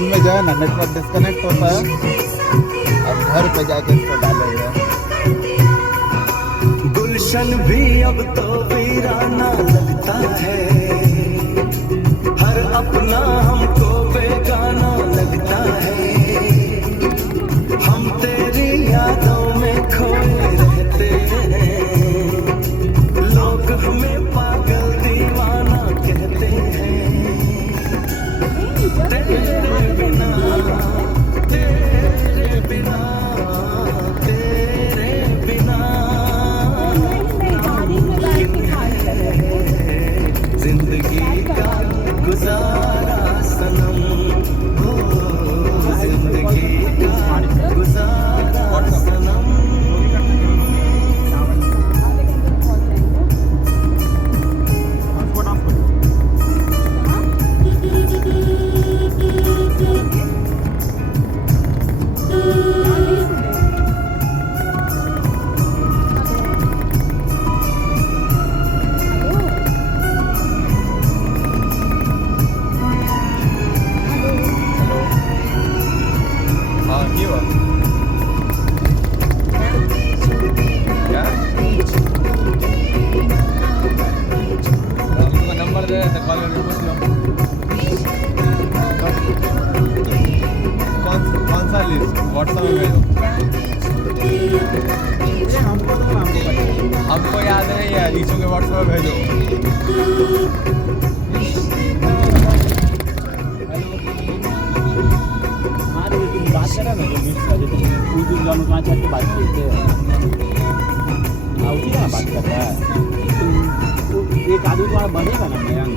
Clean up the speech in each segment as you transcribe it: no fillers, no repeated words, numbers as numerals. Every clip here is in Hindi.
सेटिंग में जो है ना नेटवर्क डिस्कनेक्ट होता है। अब घर पे जाके इसको डालेंगे। गुलशन भी अब तो वीराना लगता है, हर अपना हमको बेगाना लगता है। हम तेरी यादों में खोए रहते हैं, लोग हमें पागल दीवाना कहते हैं। तेरे बिना तेरे बिना तेरे बिना जिंदगी का गुजारा सनम, हो जिंदगी का गुजारा सनम। कौन सा लिस्ट व्हाट्सएप में भेजो। हमको याद नहीं है, रीचू के व्हाट्सएप में भेजो। बात करा ना जो 5 की बात करते हैं, उसी का बात कर रहा है। एक आदमी तुम्हारा बनेगा ना मयंक।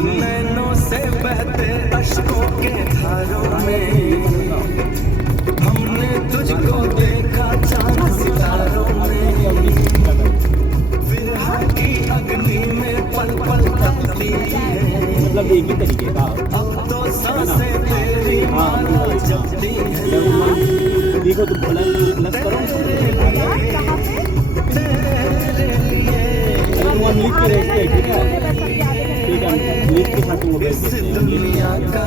नैनों से बहते अश्कों के धारों में हमने तुझको देखा चांद सितारों में। विरह की अग्नि में पल पल तपती है, मतलब एक ही तरीके का। अब तो सांसें तेरी मानो जपती है। देखो तुम प्लस करो लिख के रखते, ठीक है ठीक है, लिख के साथ में इस दुनिया का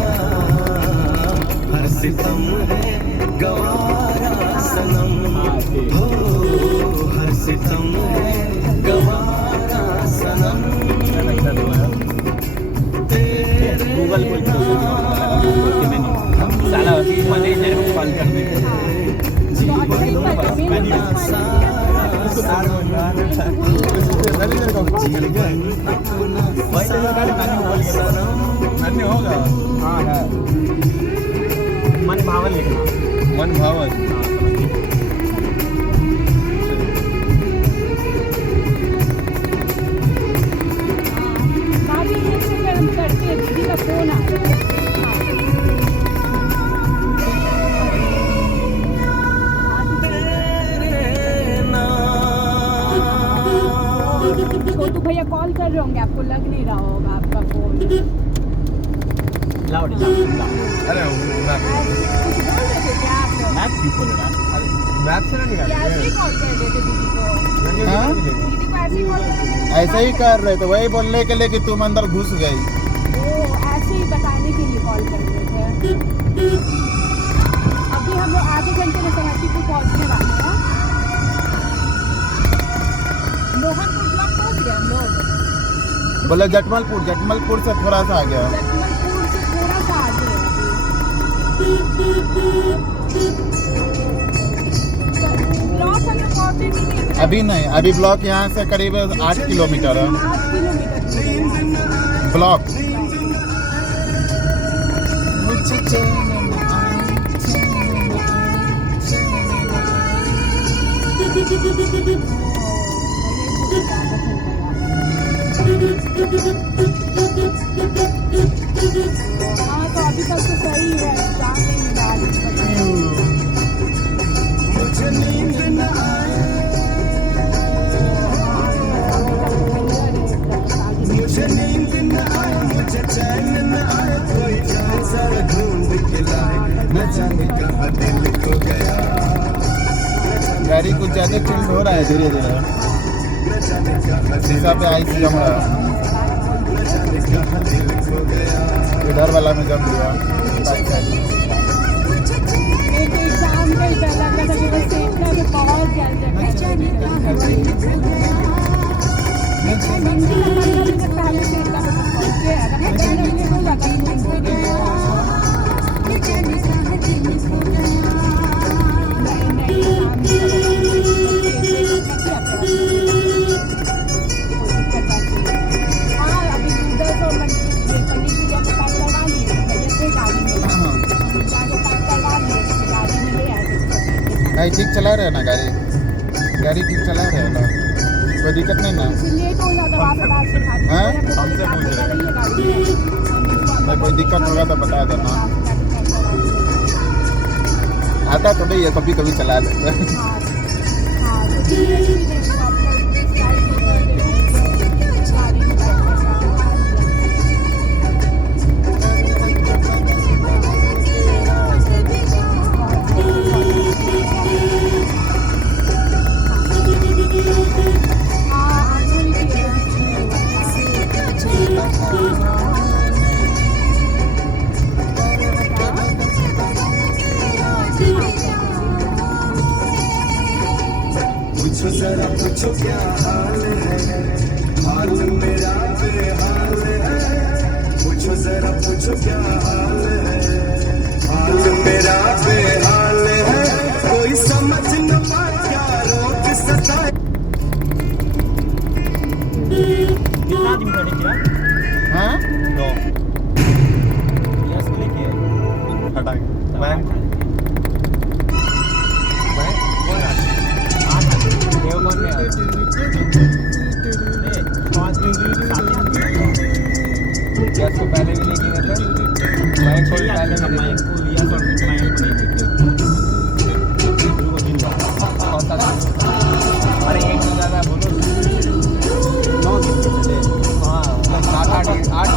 हर सितम है गवारा सनम, हो हर सितम है गवारा सनम। गूगल को साला मैनेजर को कॉल कर देते होगा। हाँ है मन भावन लिखना, मन भावन। दीदी का फोन आ रहा है। छोटू भैया कॉल कर रहे होंगे, आपको लग नहीं रहा होगा आपका फोन। लाउड अरे कुछ बोल रहे थे क्या आप लोग? मैप भी खोल रहा है, मैप से ना निकाल ऐसे ही कॉल कर रहे थे दीदी को। हाँ? दीदी को ऐसे ही कॉल कर रहे थे। ऐसा ही कर रहे थे, वही बोलने के लिए कि तुम अंदर घुस गई। वो ऐसे ही बताने के लिए कॉल कर रहे थे। अभी हम लोग आधे घंटे में समस्तीपुर पहुंचने वाले हैं। मोहनपुर ब्लॉक पहुंच गए हम लोग। बोले जटमलपुर से थोड़ा सा आ गया। जटमलपुर से थोड़ा सा आगे है ब्लॉक हम लोग पहुंचे नहीं है। अभी नहीं, अभी ब्लॉक यहाँ से करीब 8 किलोमीटर है। 8 किलोमीटर ब्लॉक हाँ तो अभी तक तो सही है, जान नहीं मिला। मुझे नींद न आए, मुझे नींद न आए, मुझे चैन न आए, कोई जाए जरा ढूंढ के लाए, न जाने कहाँ दिल खो गया। गाड़ी कुछ ज़्यादा चिल्ड हो रहा है धीरे धीरे, शीशा पे आइस जम रहा है। इधर वाला में जम लिया बैक साइड में। एक एग्जाम का ही डर लग रहा था कि बस देखना है बहुत जल्द भाई ठीक चला रहे हैं ना गाड़ी ठीक चला रहे हैं ना, कोई दिक्कत नहीं ना? हाँ? भाई कोई दिक्कत होगा तो बता देना। आता तो नहीं है, कभी कभी चला लेते हैं। पूछो जरा पूछो क्या हाल है, हाल मेरा बेहाल है। पूछो जरा पूछो क्या हाल है, हाल मेरा बेहाल है। कोई समझ न पाए क्या रोक सताए। कितना दिन खड़े किया? हाँ? दो यस को लेके हटा बैंक कौन आता देवगन में 5 दिन गैस को पहले भी नहीं किए थे, बैंक को लिया पहले भी मैं नहीं को लिया तो मैं अरे एक से ज़्यादा बोलो 9 दिन चले। हाँ 7-8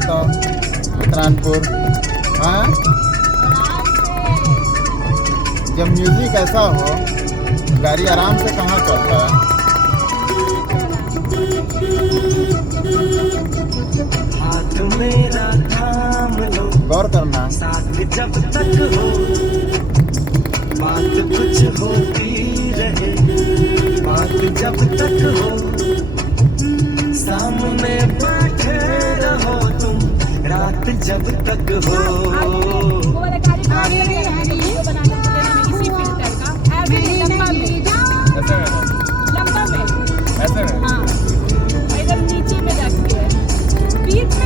तो उत्तरानपुर। हाँ जब म्यूजिक ऐसा हो गाड़ी आराम से कहाँ चलता है। हाथ मेरा थाम लो, गौर करना साथ जब तक हो, बात कुछ होती रहे, बात जब तक हो, सामने बैठे रहो तुम, रात जब तक हो।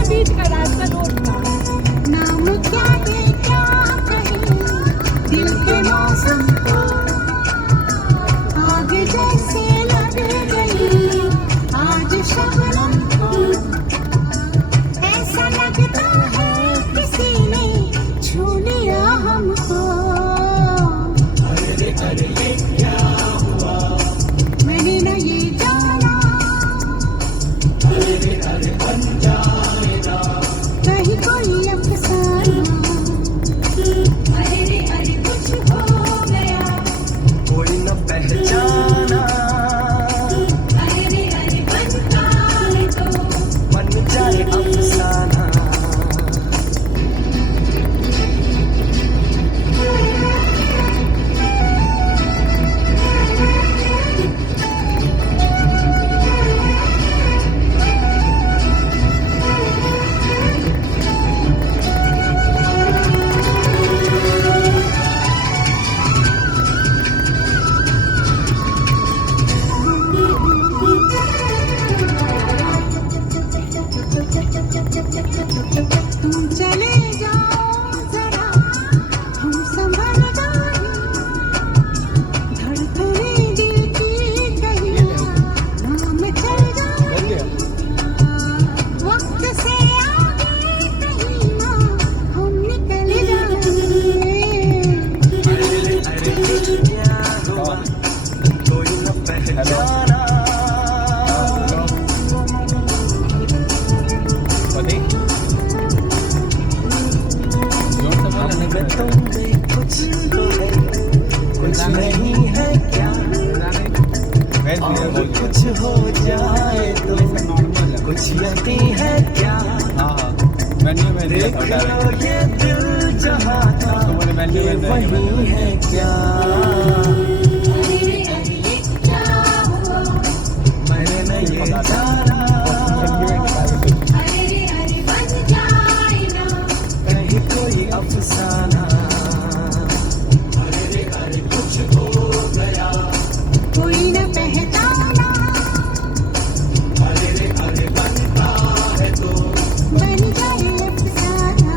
बीच का रास्ता रोड का नाम क्या है क्या कहे दिल के मौसम को आग जैसे लग गई आज शबनम को ऐसा लगता है किसी ने छू लिया हमको। अरे ये क्या हुआ, हेलो पति जोर से बोल कुछ तो है, कुछ नहीं है क्या, और कुछ हो जाए तो कुछ यकीन है क्या। हाँ मेन्यू में देख लो ये दिल जहाँ था मेन्यू ये में वही है क्या। मैंने नहीं जाना कहीं कोई अफसाना, कोई न पहचाना बन जाए अफसाना।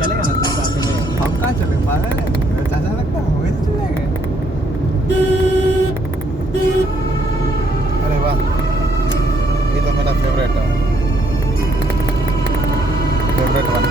चलेगा ना तुम साथ में? हम कहाँ चले पागल है चाचा लगता है वही तो चलेंगे। अरे वाह ये तो मेरा फेवरेट है फेवरेट वन।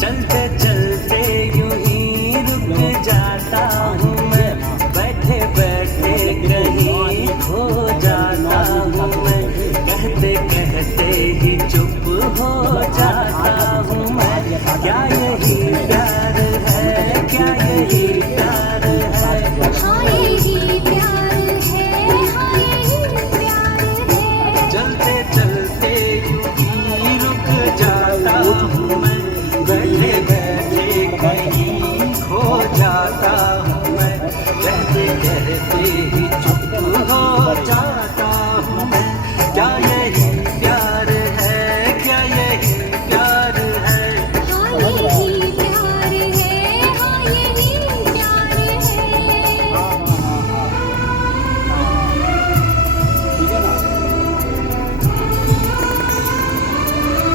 चलते चलते यूं ही रुक जाता हूँ मैं, बैठे बैठे कहीं खो जाता हूँ मैं, कहते कहते ही चुप हो जाता हूँ मैं। क्या यही प्यार है, क्या यही प्यार है। हाँ यही प्यार है, हाँ यही प्यार है। चलते चलते यूं ही रुक जाता हूँ मैं, बैठे बैठे कहीं खो जाता हूँ मैं, कहते कहते ही चुप हो जाता हूँ मैं। क्या यही प्यार है, क्या यही प्यार है। हाँ यही प्यार है, हाँ यही प्यार है। ठीक है ना?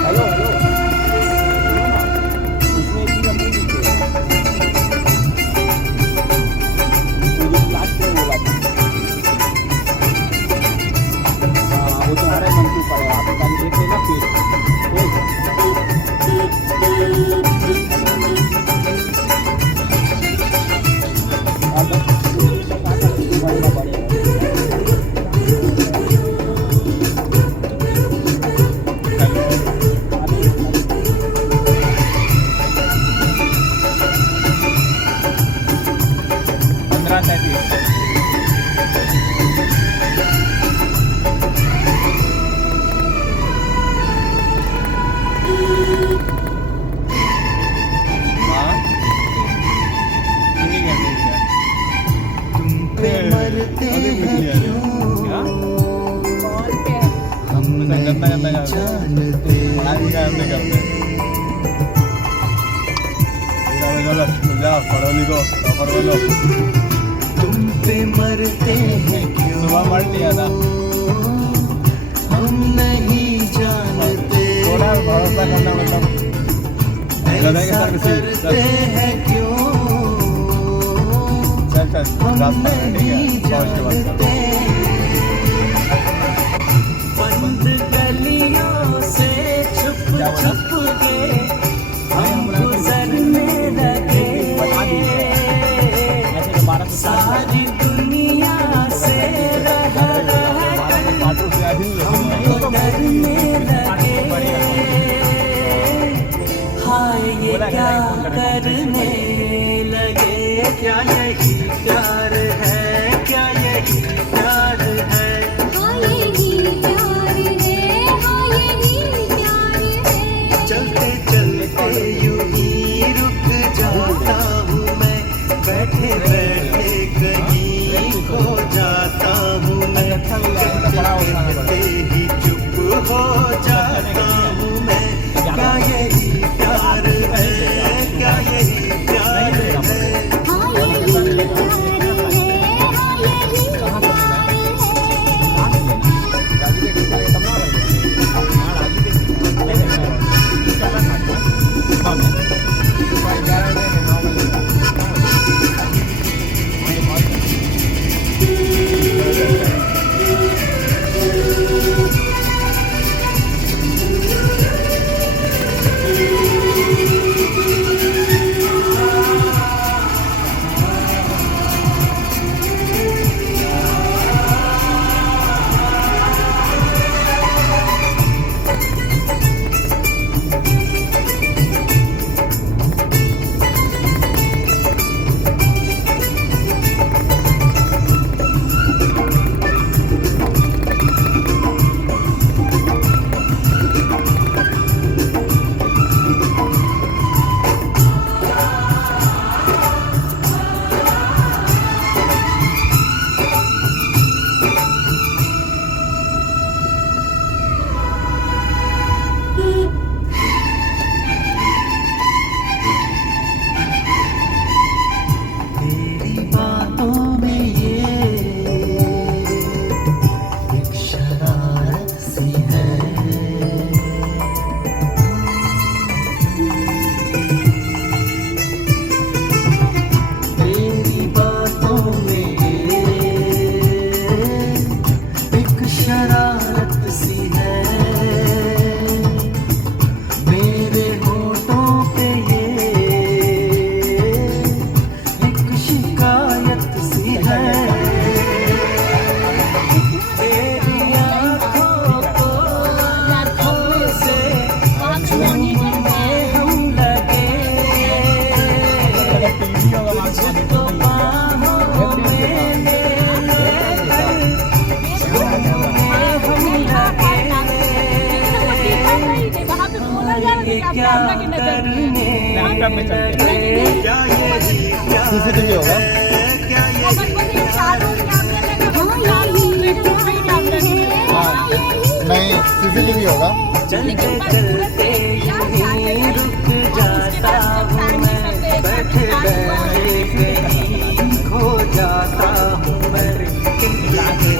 हेलो हेलो इसमें एक चीज हमने दी थी। वो जो लास्ट में बोला था हाँ वो तुम्हारे मन के ऊपर है, आप कल देख लेना फिर ठीक। आप बस बढ़ना पड़ेगा। 50 पढ़ो लिखो टॉपर बनो। तुम पे मरते हैं क्यों, सुबह पढ़ लिया था, हम नहीं जानते थोड़ा भरोसा करना मतलब गधा के सर पे करते हैं क्यों, चल चल हम रास्ता है, ठीक है नहीं पहुंच के बाद जानते। बंद गलियों से छुप छुप के हम गुजरने लगे, सारी दुनिया से रह हम डरने लगे। हाय ये क्या करने लगे, क्या यही प्यार है, क्या यही प्यार है। हाँ यही प्यार है, हाँ यही प्यार है। चलते चलते यूं ही रुक जाता हूँ मैं, बैठे बैठे कहीं खो जाता हूँ मैं, कहते ही चुप हो जाता हूँ मैं। क्या यही प्यार है, क्या यही प्यार है। हाँ यही प्यार है, हाँ यही प्यार तेरी बातों में ये एक शरारत सी है। तेरी बातों में ये एक शरारत सी है। मेरे होठों पे ये एक शिकायत सी है। तेरी आँखों को आँखों से छूने हम लगे, तुझको बाहों में लेकर छूने हम लगे। ये क्या करने लगे, क्या यही प्यार सीसीटीवी होगा। है, क्या यही नहीं सीसीटीवी होगा। चलते चलते यूं ही रुक जाता हूँ मैं, बैठे बैठे कहीं खो जाता हूँ मैं, कहते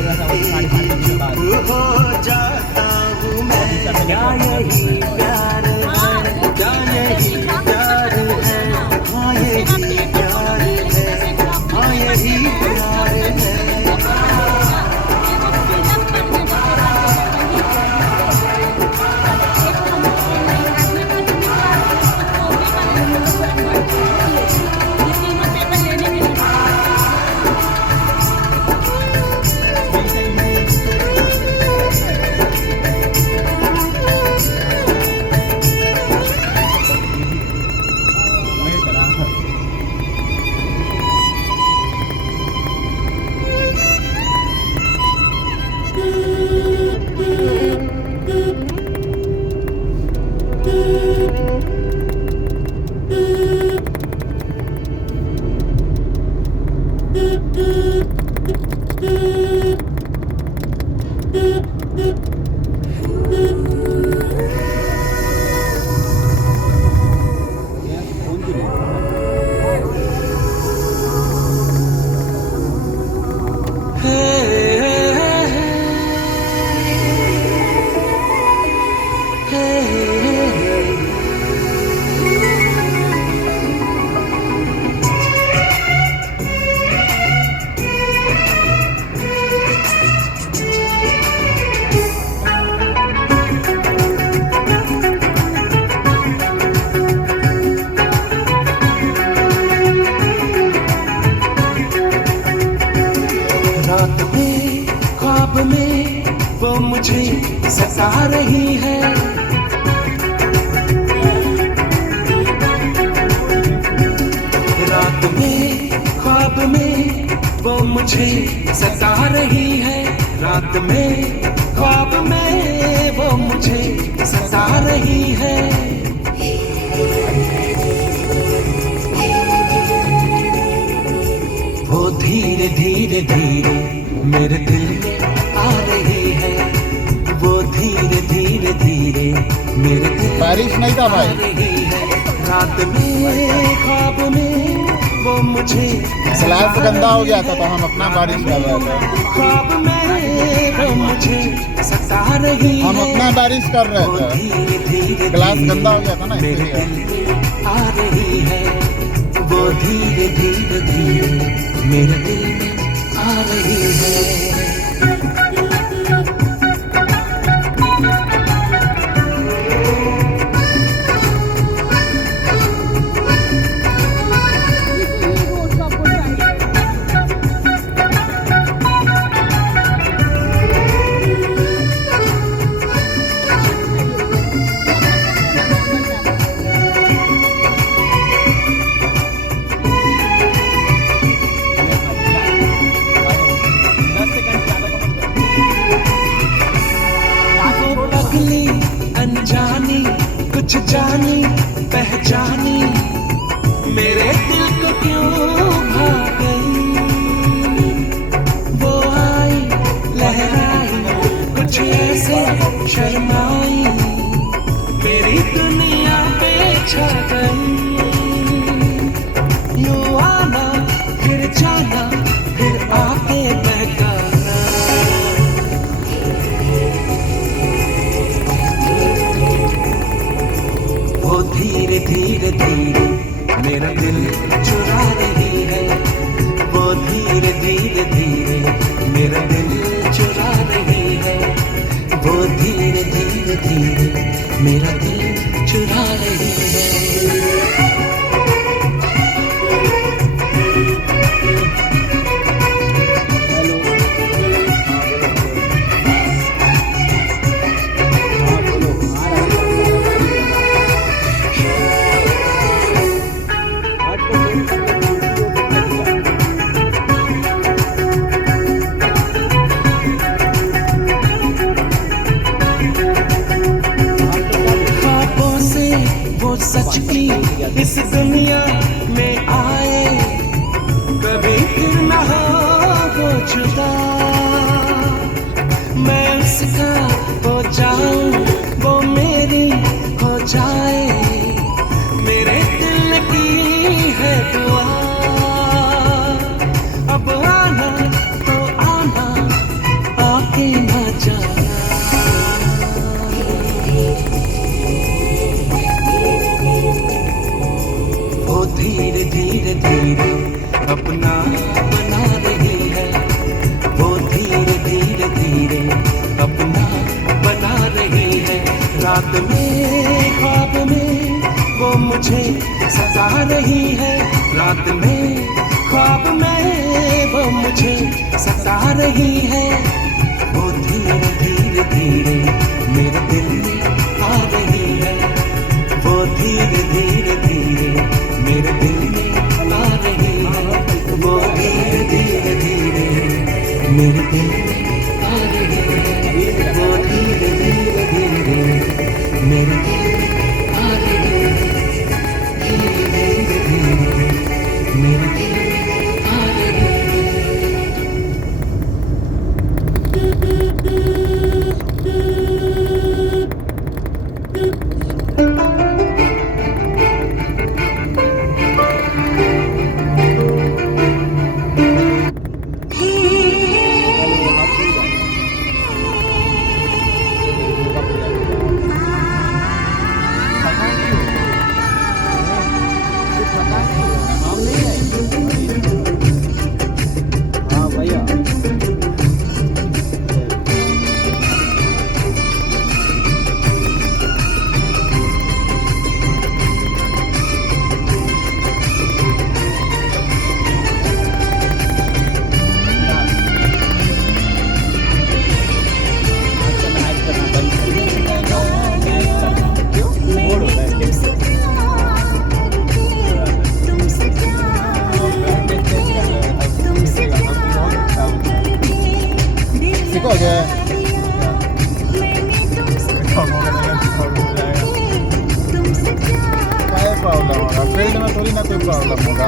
ही चुप हो जाता हूँ मैं। क्या यही प्यार है, क्या यही प्यार है। हाँ यही प्यार है, हाँ यही प्यार है। मुझे सता रही है। मुझे सता रही है रात में ख्वाब में, वो मुझे सता रही है। वो धीरे धीरे धीरे मेरे दिल में आ रही है, वो धीरे धीरे धीरे मेरे दिल में बारिश नहीं था आ भाई, रही है। रात में ख्वाब में वो मुझे ग्लास गंदा हो गया था तो हम अपना बारिश कर रहे थे। ख्वाब में वो मुझे सता रही है। हम अपना बारिश कर रहे वो थे, धीरे धीरे ग्लास धीरे गंदा हो गया था ना मेरे इसलिए। दिल में आ रही है, वो धीरे धीरे धीरे मेरे दिल में आ रही है। अनजानी कुछ जानी पहचानी मेरे दिल को क्यों भाग गई। वो आई लहराई कुछ ऐसे शर्माई, मेरी दुनिया पे छा गई। यूं आना फिर जाना फिर आके बहकाना, धीरे धीरे धीरे मेरा दिल चुरा रही है, वो धीरे धीरे धीरे मेरा दिल चुरा रही है, वो धीरे धीरे धीरे मेरा दिल चुरा रही है। सच की इस दुनिया में आए, कभी फिर न हो वो जुदा। मैं उसका हो जाऊं वो मेरी हो जाए, मेरे दिल की है दुआ। अब आना तो आना आके न जाना, धीरे धीरे धीरे अपना बना रही है, वो धीरे धीरे धीरे अपना बना रही है। रात में ख्वाब में वो मुझे सता रही है, रात में ख्वाब में वो मुझे सता रही है। वो धीरे धीरे धीरे मेरे दिल में आ रही है, वो धीरे धीरे धीरे मेरे दिल में आ रही है, वो धीरे धीरे धीरे मेरे दिल में आ रही है, वो धीरे धीरे धीरे मेरे दिल में आ रही है, धीरे धीरे धीरे मेरे दिल में आ रही है। थोड़ी ना कोई प्रॉब्लम होगा।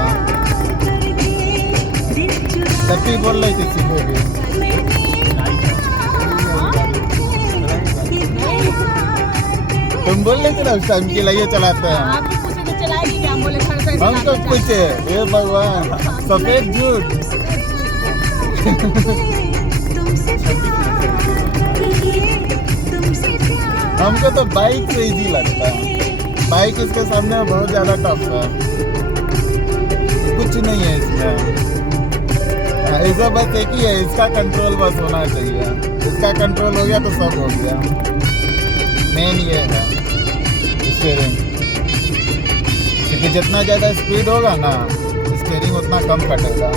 लप्पी बोल रही थी सीखोगे। तुम बोल रहे थे ना उस टाइम के लिए चलाते हैं। आप भी पूछे तो चलाएगी क्या? हम बोले खड़े से हम तो पूछे, हे भगवान सफेद झूठ। हमको तो बाइक से इजी लगता है। बाइक इसके सामने बहुत ज्यादा टफ है, कुछ नहीं है इसमें। ऐसा बस एक ही है, इसका कंट्रोल बस होना चाहिए। इसका कंट्रोल हो गया तो सब हो गया। मेन ये है स्टीयरिंग, क्योंकि जितना ज़्यादा स्पीड होगा ना स्टीयरिंग उतना कम कटेगा।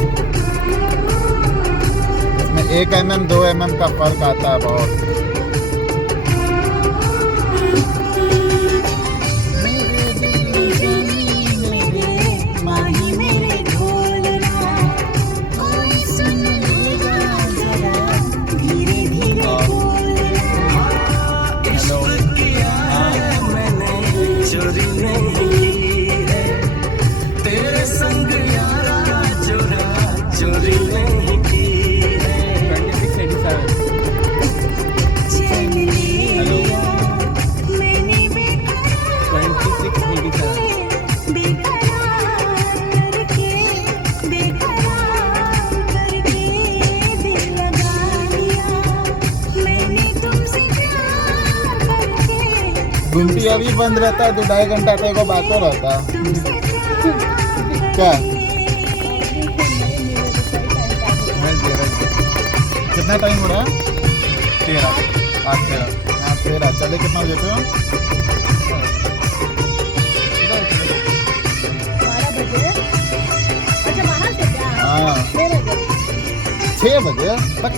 इसमें 1 mm 2 mm का फर्क आता है बहुत। चोरी नहीं की है तेरे संग यारा, चोरी नहीं की है। 2687 हेलो 2687 घुमटी अभी बंद रहता है तो 2.5 घंटा तेरे को बातों रहता क्या? कितना टाइम हो रहा है? 13 चले कितना बजे थे? 12 बजे। अच्छा बाहर से क्या? हाँ 6 बजे तक।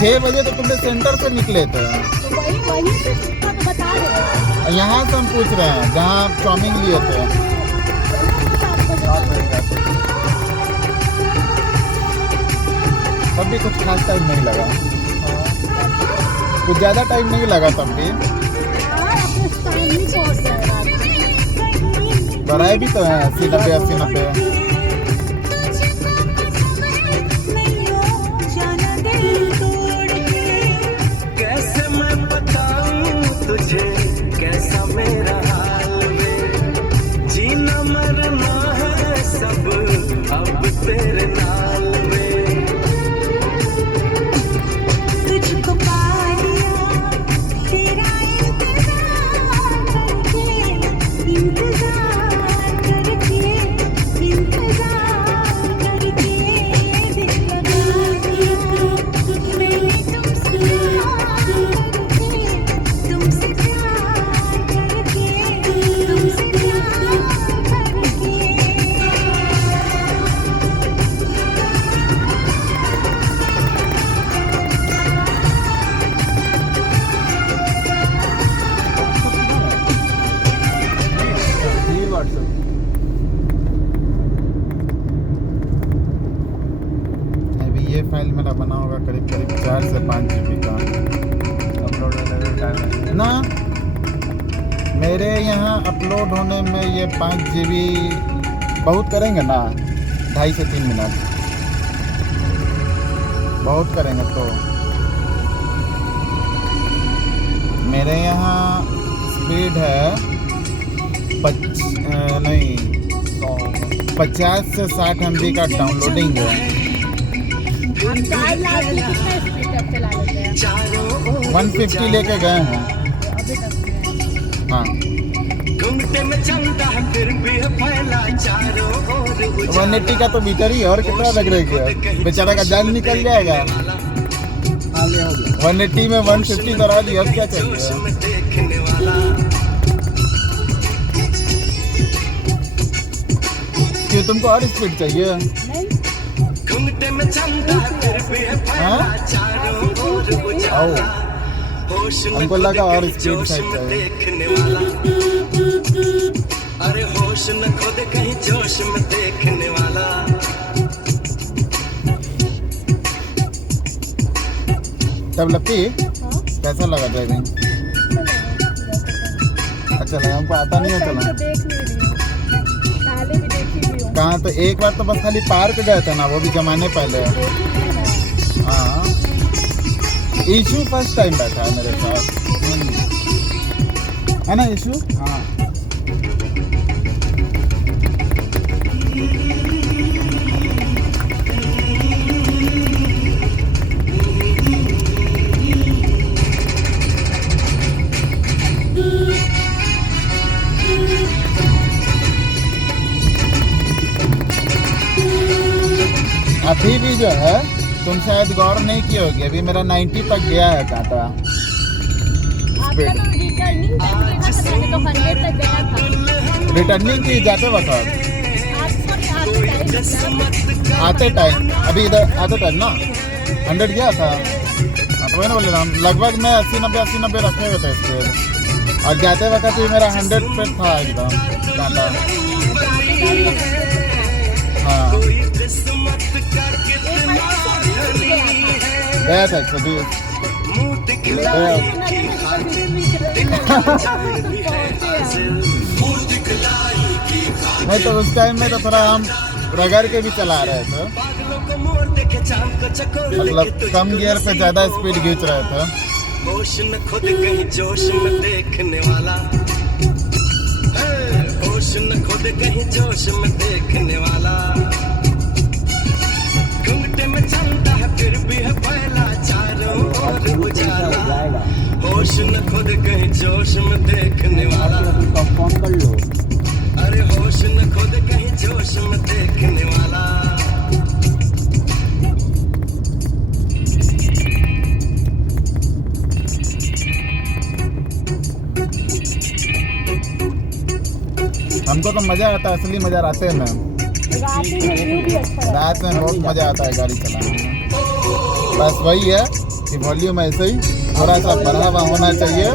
6 बजे तो तुमने सेंटर से निकले थे। तो वही से तो बता रहे हैं। यहाँ से हम पूछ रहे हैं जहाँ आप चाउमीन लिए थे। तब भी कुछ खास टाइम नहीं लगा, कुछ ज़्यादा टाइम नहीं लगा तब भी। बढ़ाए भी तो हैं 80-90। कैसे मैं बताऊं तुझे कैसा मेरा हाल में, जीना मरना है सब अब तेरे नाल में। तुझको पा लिया तेरा इंतजार करके दिल लगा दिया मैंने तुमसे प्यार करके। अभी ये फाइल मेरा बना होगा करीब 4 से 5 GB का। अपलोड ना मेरे यहाँ अपलोड होने में ये 5 GB बहुत करेंगे ना, 2.5 से 3 मिनट बहुत करेंगे। तो मेरे यहाँ स्पीड है 50 से 60 MB का डाउनलोडिंग है। हम 4 लाख की कितना स्पीड तक चला लेते हैं? 150 लेके गए हैं। अभी तक हाँ घूमते में चलता है फिर भी है फैला चारों ओर उजाला। 180 का तो भीतर ही है, और कितना लग रहा है? बेचारा का जान निकल जाएगा। 180 में 150 करा दिया, अब क्या जोश चाहिए? में देखने वाला। क्यों तुमको और स्पीड चाहिए? नहीं घूमते में चलता है फिर भी है फैला हाँ? चारों ओर उजाला। होश में हमको खुद लगा और कहीं स्पीड जोश में चाहिए। देखने वाला। अरे होश न खुद कहीं जोश में देखने वाला। तब लप्पी कैसा लगा ड्राइविंग? अच्छा लगा, हमको आता नहीं है चला। देख नहीं रही हूँ। कहाँ तो एक बार तो बस खाली पार्क गए थे ना, वो भी जमाने पहले। हाँ, ईशू फर्स्ट टाइम बैठा है मेरे साथ, है ना ईशू? हाँ। अभी भी जो है, तुम शायद गौर नहीं की होगी, अभी मेरा 90 तक गया है कांटा। आपका तो रिटर्निंग टाइम देखा था, मैंने तो 100 तक गया था। रिटर्निंग की जाते वक्त, आते टाइम अभी इधर आते टाइम ना 100 गया था। हाँ, तो वही ना बोले ना, लगभग मैं 80-90 रखे हुए थे इसके, और जाते वक्त भी मेरा 100 पे था एकदम कांटा। हाँ, गया था 120। नहीं तो उस टाइम में तो थोड़ा हम रगड़ के भी चला रहे थे, मतलब कम गियर पे ज्यादा स्पीड खींच रहे थे। होश न खुद कहीं जोश में देखने वाला, होश न खुद कहीं जोश में देखने वाला, घुंघटे में चलता है फिर भी है पहला, चारों ओर उजाला, होश न खुद कहीं जोश में देखने वाला, परफॉर्म कर लो। अरे होश न खुद कहीं जोश में देखने वाला। हमको तो मजा आता है, असली मजा आते हैं मैम। रात में बहुत मजा आता है गाड़ी चलाने में। बस वही है कि वॉल्यूम ऐसे ही थोड़ा सा बढ़ा हुआ होना चाहिए,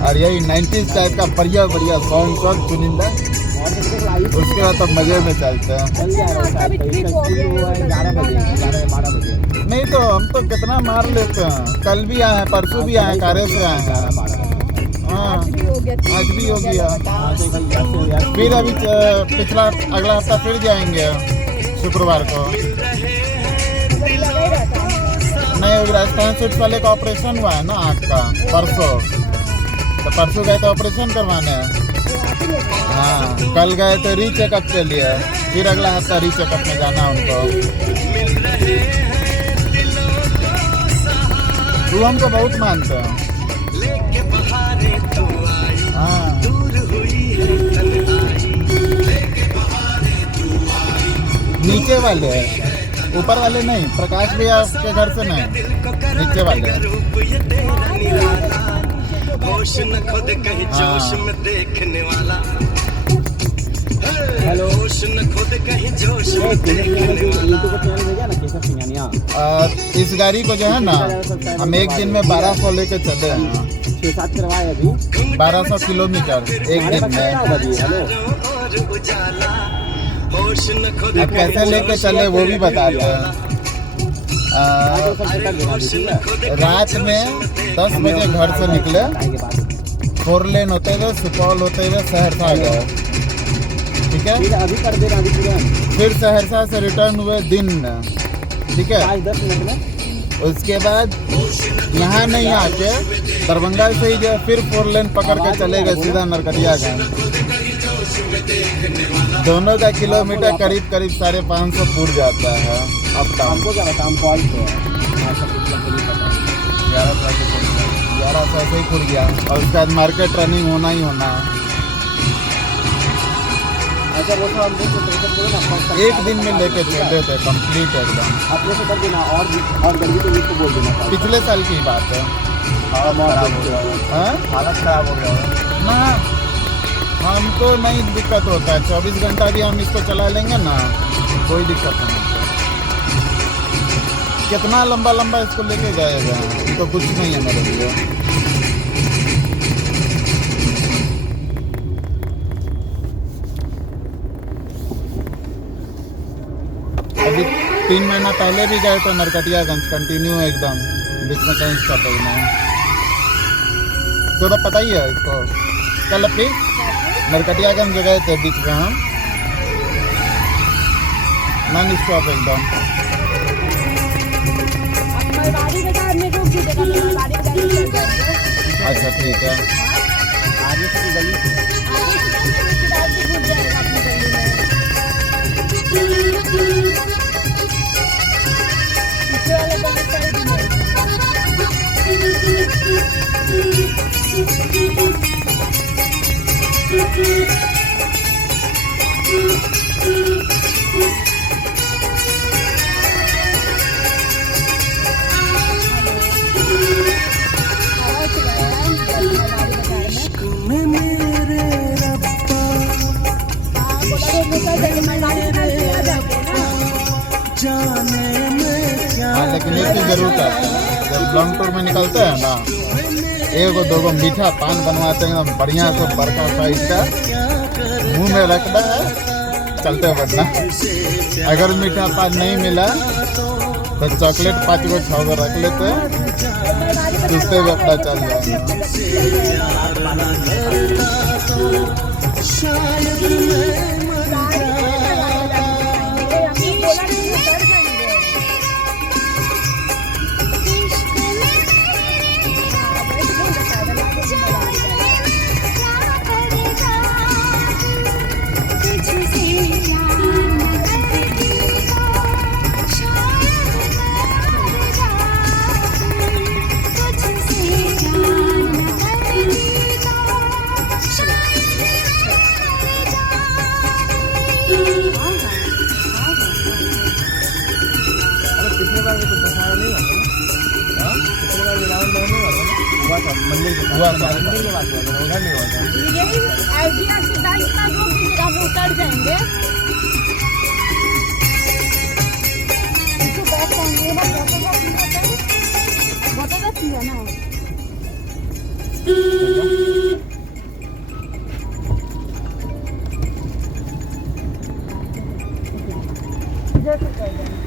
और यही 90s टाइप का बढ़िया बढ़िया सॉन्ग सब चुनिंदा, उसके बाद तो मजे में चलते हैं। नहीं तो हम तो कितना मार लेते हैं, कल भी आए हैं, परसों भी आए हैं, कारे से आए हैं। हाँ, आज भी हो गया। फिर अभी अगला हफ्ता फिर जाएंगे शुक्रवार को। नहीं, अभी राजस्थान स्वीट्स वाले का ऑपरेशन हुआ है ना आँख का परसों, तो परसों गए थे ऑपरेशन करवाने। हाँ, कल गए थे रीचेकअप के लिए, फिर अगला हफ्ता रीचेकअप में जाना उनको। तू हमको बहुत मानते हैं। हाँ, नीचे वाले, ऊपर वाले नहीं, प्रकाश भैया के घर से नहीं, नीचे वाले। होश न खुद कहीं जोश में देखने वाला, हेलो, होश न खुद कहीं जोश में देखने वाला। और इस गाड़ी को जो है ना, हम एक दिन में 1200 लेके चले हैं। 6-7 करवाए अभी, 1200 किलोमीटर एक दिन में। अब कैसे लेके चले वो भी बताते हैं। रात में 10 बजे घर से निकले, 4 लेन होते हुए सुपौल होते हुए सहरसा गए, ठीक है। अभी कर देना, अभी तुरंत। फिर सहरसा से रिटर्न हुए दिन में, ठीक है। 5-10 मिनट में। उसके बाद यहाँ नहीं आके दरभंगा से ही जो फिर 4 लेन पकड़ के चले गए सीधा नरकटियागंज। दोनों का किलोमीटर करीब 550 पूर जाता है। अब हमको क्या बता, हम कॉल पे 1100 से ही खुल गया, और उसके बाद मार्केट रनिंग होना ही होना। अच्छा, वो तो हम देख एक दिन में लेके चलते थे कंप्लीट एकदम। अपने से कर देना, और जल्दी से को बोल देना। पिछले साल की बात है। हालत खराब हो गया ना, हमको नहीं दिक्कत होता है, 24 घंटा भी हम इसको चला लेंगे ना, कोई दिक्कत नहीं। कितना लंबा लंबा इसको लेके जाएगा, तो कुछ नहीं है मेरे लिए। अभी 3 महीना पहले भी गए थे नरकटियागंज, कंटिन्यू एकदम, बीच में कहीं स्टॉप नहीं। तो पता ही है इसको। कल अपनी नरकटियागंज गए थे बीच में हम, नॉन स्टॉप एकदम। मरवाड़ी बाजार में रुक दीजिएगा, मरवाड़ी बाजार में चल जाएंगे। अच्छा ठीक है। आगे से गली आगे से जाएंगे, रिश्तेदार से घुस जाएगा अपनी गली में। पीछे वाले गली साइड में। में मेरे रब्बा जाने में क्या हाँ लेकिन एक चीज जरूर करते हैं, जब लॉन्ग टूर में निकलते हैं ना, एक दो मीठा पान बनवाते हैं एकदम बढ़िया से बड़का साइज का, मुंह में रखना है, चलते बढ़ना। अगर मीठा पान नहीं मिला तो चॉकलेट 5 को 6 को रख लेते हैं, दूसरे भी अपना चल जाएंगे। शायद मैं हुआ मंदिर के पास हुआ था, उधर नहीं हुआ था। यही आइडिया से गाड़ी का रोक दीजिएगा, हम उतर जाएंगे। इसको बैठ जाएंगे ना, बहुत किया ना। इधर से चल जाएंगे।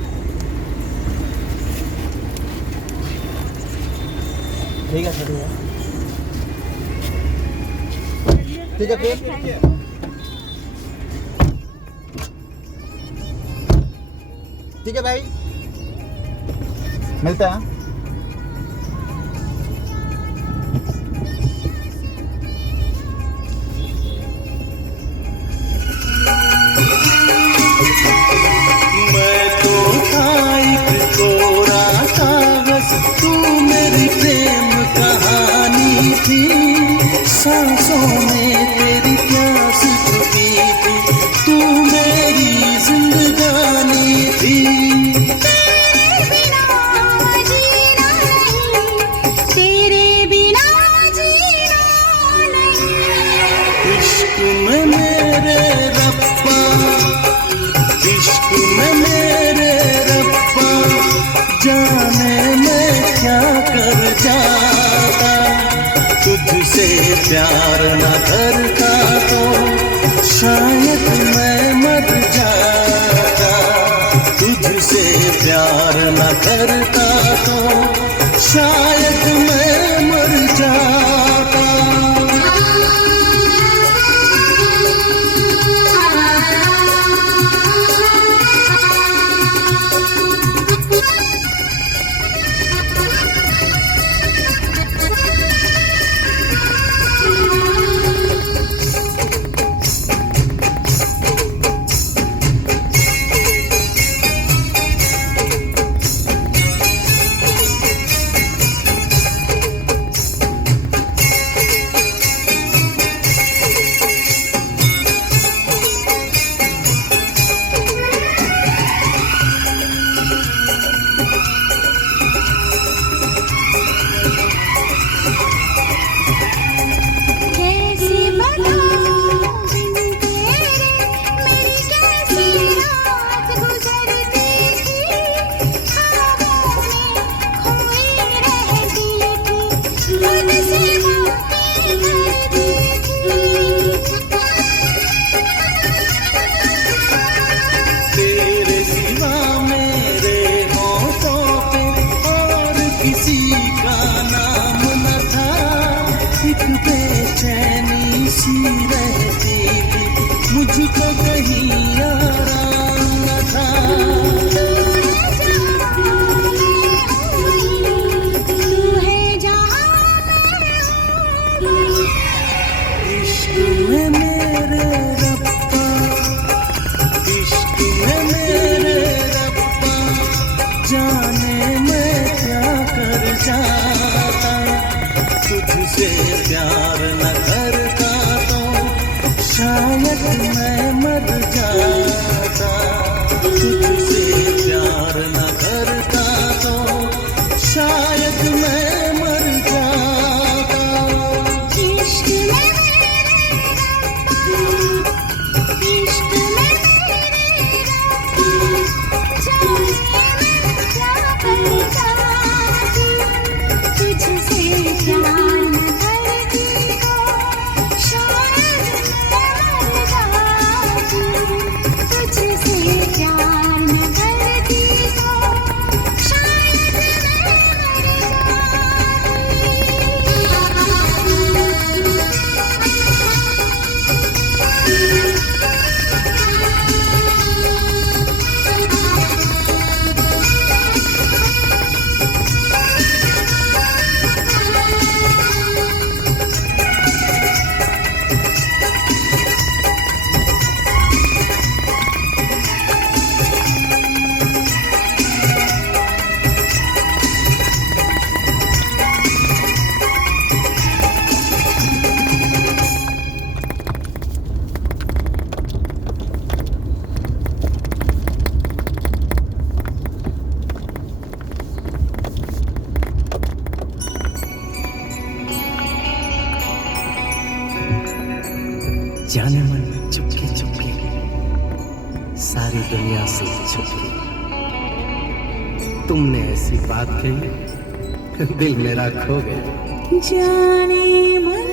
ठीक है सर। ठीक है फिर ठीक है भाई, मिलते हैं। मैं तो था एक कोरा कागज, तू मेरी प्रेम कहानी थी, सांसों में तेरी प्यास छुपी थी, तू मेरी जिंदगानी थी। तेरे बिना जीना नहीं। इश्क में मेरे रब्बा, इश्क में मेरे रब्बा, जाने मैं क्या कर जाता, तुझसे प्यार न करता तो शायद मैं मर जाता, तुझसे प्यार न करता तो शायद मैं मर जाता। शायद मैं मर जाता, तुझसे प्यार न करता तो शायद मैं मर जाता। इश्क में इश्क में जाने मैं क्या करता, तुझसे प्यार न करती तो शायद मैं मर जाती, तुझसे प्यार न करती तो शायद जाने मन चुपके चुपके सारी दुनिया से छुपके तुमने ऐसी बात कही, दिल मेरा खो गया। जाने मन